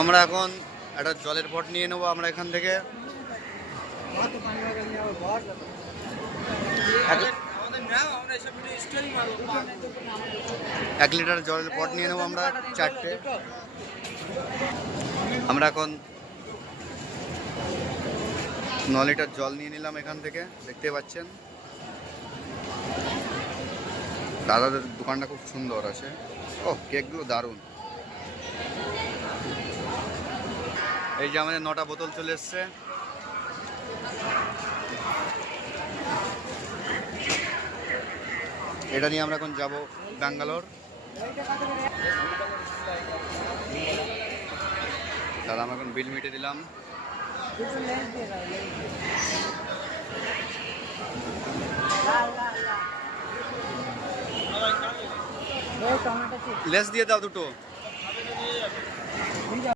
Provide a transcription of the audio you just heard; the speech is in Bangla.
আমরা এখন একটা জলের পট নিয়ে নেবো আমরা এখান থেকে। 1 লিটার জলের পট নিয়ে নেবো আমরা 4টে। আমরা এখন 9 লিটার জল নিয়ে নিলাম এখান থেকে, দেখতে পাচ্ছেন। দাদাদের দোকানটা খুব সুন্দর আছে। ও কেকগুলো দারুণ। এই যে আমাদের 9টা বোতল চলে এসছে। এটা নিয়ে আমরা এখন যাব ব্যাঙ্গালোর। দাদা আমরা এখন বিল মিটে দিলাম। লেস দিয়ে দাও দুটো।